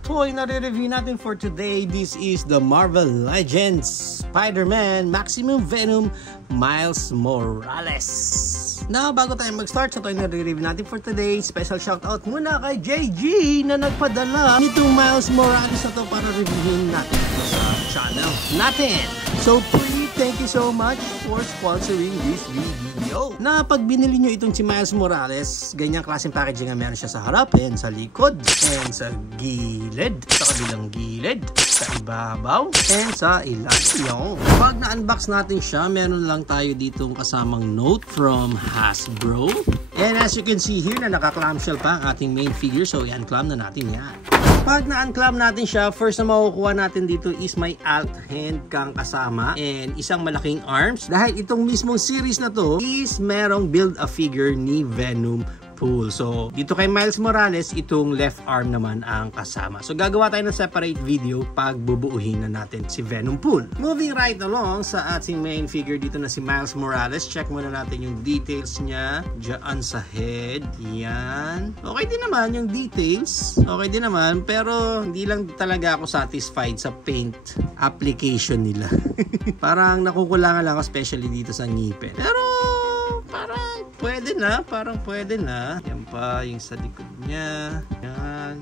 toy na re-review natin for today. This is the Marvel Legends Spider-Man Maximum Venom Miles Morales. Now, bago tayo mag-start sa toy na re-review natin for today, special shoutout muna kay JG na nagpadala nitong Miles Morales na to para reviewin natin sa channel natin. So, thank you so much for sponsoring this video. Na pag binili nyo itong si Miles Morales, ganyang klaseng packaging nga meron siya sa harap, and sa likod, and sa gilid, sa kabilang gilid, sa ibabaw, and sa ilalim. Pag na-unbox natin siya, meron lang tayo ditong kasamang note from Hasbro. And as you can see here, na naka-clamshell pa ang ating main figure, so i-unclam na natin yan. Pag na-unclam natin siya, first na makukuha natin dito is may alt hand kang kasama and isang malaking arms. Dahil itong mismong series na to is merong build-a-figure ni Venom Pool. So, dito kay Miles Morales, itong left arm naman ang kasama. So, gagawa tayo ng separate video pag bubuuhin na natin si Venom Pool. Moving right along sa ating main figure dito na si Miles Morales, check muna natin yung details niya dyan sa head. Yan. Okay din naman yung details. Okay din naman, pero hindi lang talaga ako satisfied sa paint application nila. Parang nakukulangan lang ako, especially dito sa ngipin. Pero, parang pwede na. Yan pa yung sa likod niya. Yan.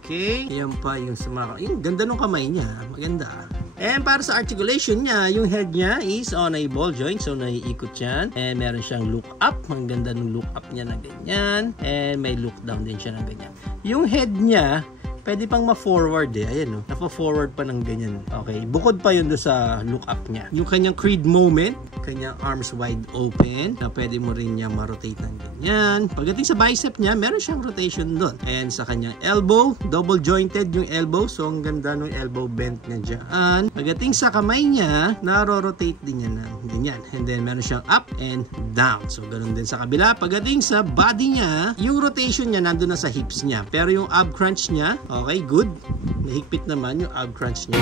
Okay. Yan pa yung sa mga... Yung ganda ng kamay niya. Maganda. And para sa articulation niya, yung head niya is on a ball joint. So, naiikot yan. And meron siyang look up. Ang ganda ng look up niya na ganyan. And may look down din siya na ganyan. Yung head niya, pwede pang ma-forward eh. Ayan, no? Napa-forward pa ng ganyan. Okay. Bukod pa yun do sa look up niya. Yung kanyang Creed moment, kanyang arms wide open, na pwede mo rin niya ma-rotate ng ganyan. Pagdating sa bicep niya, meron siyang rotation doon. And sa kanyang elbow, double jointed yung elbow. So, ang ganda ng elbow bent niya dyan. Pagdating sa kamay niya, naro-rotate din niya ng ganyan. And then, meron siyang up and down. So, ganun din sa kabila. Pagdating sa body niya, yung rotation niya nandun na sa hips niya. Pero yung ab crunch niya, okay, good. Mahigpit naman yung ab crunch niya.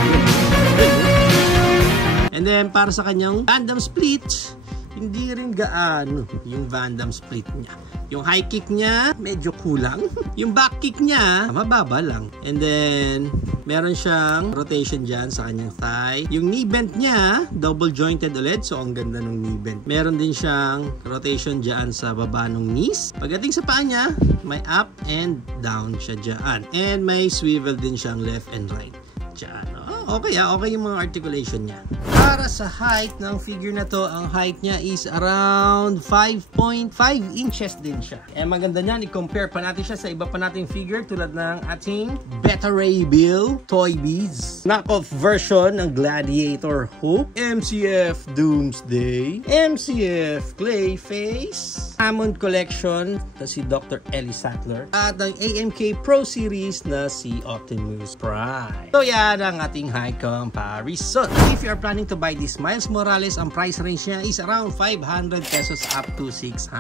And then, para sa kanyang Van Damme split, hindi rin gaano yung Van Damme split niya. Yung high kick niya, medyo kulang. Yung back kick niya, mababa lang. And then, meron siyang rotation dyan sa kanyang thigh. Yung knee bend niya, double jointed ulit. So, ang ganda ng knee bend. Meron din siyang rotation dyan sa baba ng knees. Pagdating sa paa niya, may up and down siya dyan. And may swivel din siyang left and right dyan. Okay yung mga articulation niya. Para sa height ng figure na to, ang height niya is around 5.5 inches din siya. Eh maganda niyan, i-compare pa natin siya sa iba pa nating figure tulad ng ating Beta Ray Bill Toy Biz, knockoff version ng Gladiator Hope, MCF Doomsday, MCF Clayface, Hammond Collection na si Dr. Ellie Sattler, at ang AMK Pro Series na si Optimus Prime. So yan ang ating high comparison. If you are planning to buy this Miles Morales, ang price range niya is around 500 pesos up to 600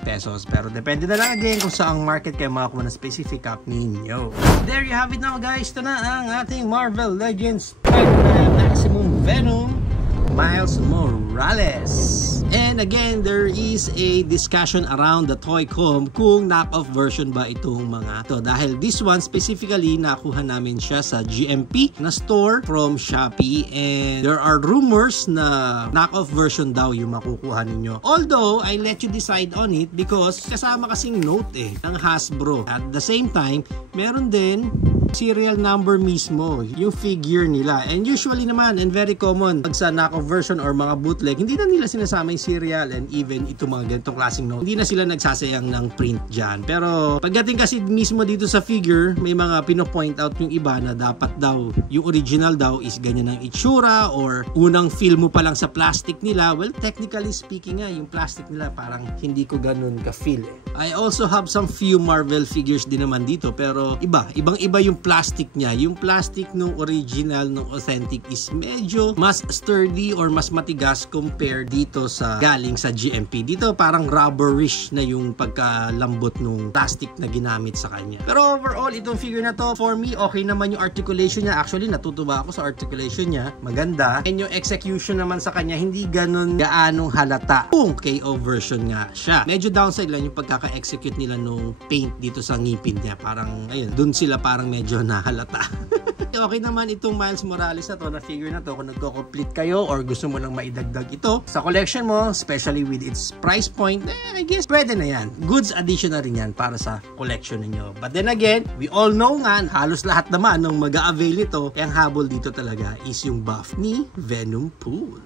pesos. Pero depende na lang again kung saang market kayo makakuha na specific cup ninyo. There you have it now guys. Ito na ang ating Marvel Legends Spider-Man Maximum Venom Miles Morales. And again, there is a discussion around the Toycom kung knockoff version ba itong mga to. Dahil this one specifically, nakuha namin siya sa GMP na store from Shopee. And there are rumors na knockoff version daw yung makukuha ninyo. Although, I let you decide on it because kasama kasing note ng Hasbro. At the same time, meron din serial number mismo yung figure nila. And usually naman, and very common, pag sa knockoff version or mga bootleg, hindi na nila sinasama yung serial and even ito mga ganitong klaseng note. Hindi na sila nagsasayang ng print dyan. Pero pagdating kasi mismo dito sa figure, may mga pinopoint out yung iba na dapat daw, yung original daw is ganyan ang itsura or unang feel mo pa lang sa plastic nila. Well, technically speaking nga, yung plastic nila parang hindi ko ganun ka-feel I also have some few Marvel figures din naman dito pero ibang-iba yung plastic niya. Yung plastic nung original, nung authentic is medyo mas sturdy or mas matigas compared dito sa galing sa GMP. Dito parang rubberish na yung pagkalambot nung plastic na ginamit sa kanya. Pero overall, itong figure na to, for me, okay naman yung articulation niya. Actually, natutuwa ako sa articulation niya. Maganda. And yung execution naman sa kanya, hindi ganun gaanong halata kung KO version nga siya. Medyo downside lang yung pagkaka-execute nila nung paint dito sa ngipin niya. Parang, ayun, dun sila parang medyo medyo nahalata. Okay naman itong Miles Morales na to, na figure na to, kung nagko-complete kayo or gusto mo lang maidagdag ito sa collection mo, especially with its price point, I guess pwede na yan. Goods addition na rin yan para sa collection ninyo. But then again, we all know nga, halos lahat naman nung mag-a-avail ito, ang habol dito talaga is yung buff ni Venom Pool.